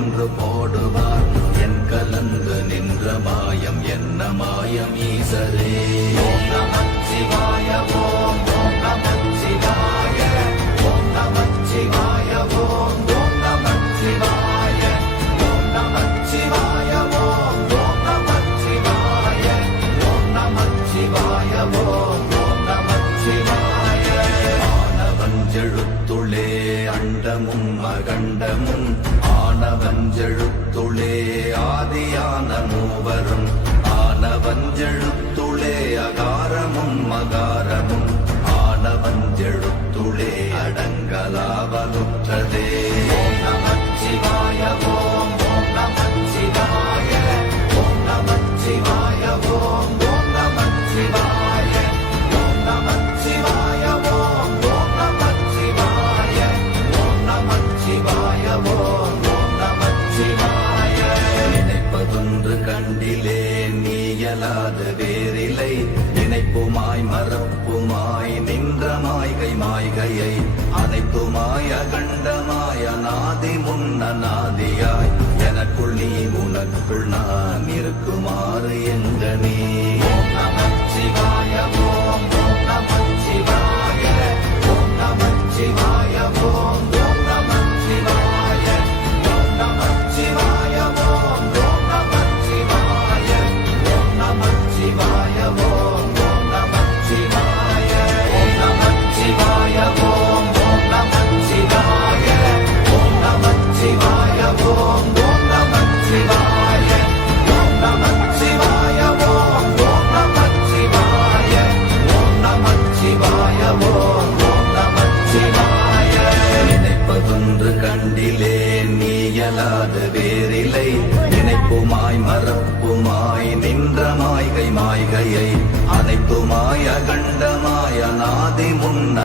ஒன்று போடுவார் என் கலந்து நின்ற மாயம் என்ன மாயம் ஈசரே. ஓம் நமச்சிவாய ஓம் ஓம் நமச்சிவாய ஓம் நமச்சிவாய ஓம் ஓம் நமச்சிவாய ஓம் நமச்சிவாய ஓம் ஓம் நமச்சிவாய ஓம் நமச்சிவாய ஓம் ஓம் நமச்சிவாய. ஆனவஞ்செழுத்துளே அண்டமும் அகண்டமும் ஆனவஞ்செழுத்துளே ஆதியான மூவரும் ஆனவஞ்செழுத்துளே அகாரமும் மகாரமும் ஆனவஞ்செழுத்துளே அடங்கலாவலுற்றதே. ஓம் நமச்சிவாய ஓம் ஓம் நமச்சிவாய ஓம் நமச்சிவாய ஓம் ஓம் நமச்சிவாய ஓம் நமச்சிவாய ஓம் ஓம் நமச்சிவாய ஓம் நமச்சிவாய ஓம் ஓம் நமச்சிவாய. நினைப்பதொன்று கண்டிலே நீயலாது வேறில்லை நினைப்புமாய் மறப்புமாய் நின்ற மாய்கை மாய்கையை அனைத்துமாய் அகண்டமாய் அநாதி முன்னநாதியாய் எனக்குள் நீ உனக்குள் நான் இருக்குமாறு எங்க நீ. ஓம் நமச்சிவாய ஓம் ஓம் நமச்சிவாய ஓம் நமச்சிவாய ஓம் ஓம் நமச்சிவாய ஓம் நமச்சிவாய ஓம் ஓம் நமச்சிவாய ஓம் நமச்சிவாய ஓம் ஓம் நமச்சிவாய. ஓம் நமச்சிவாய ஓம் ஓம் நமச்சிவாய ஓம் நமச்சிவாய ஓம் ஓம் நமச்சிவாய ஓம் நமச்சிவாய ஓம் ஓம் நமச்சிவாய ஓம் நமச்சிவாய ஓம் ஓம் நமச்சிவாய. நினைப்பதொன்று கண்டிலே நீயலாது வேறில்லை நினைப்புமாய் மறப்புமாய் நின்ற மாய்கை மாய்கையை அனைத்துமாய் அகண்டமாய் அநாதி முன்ன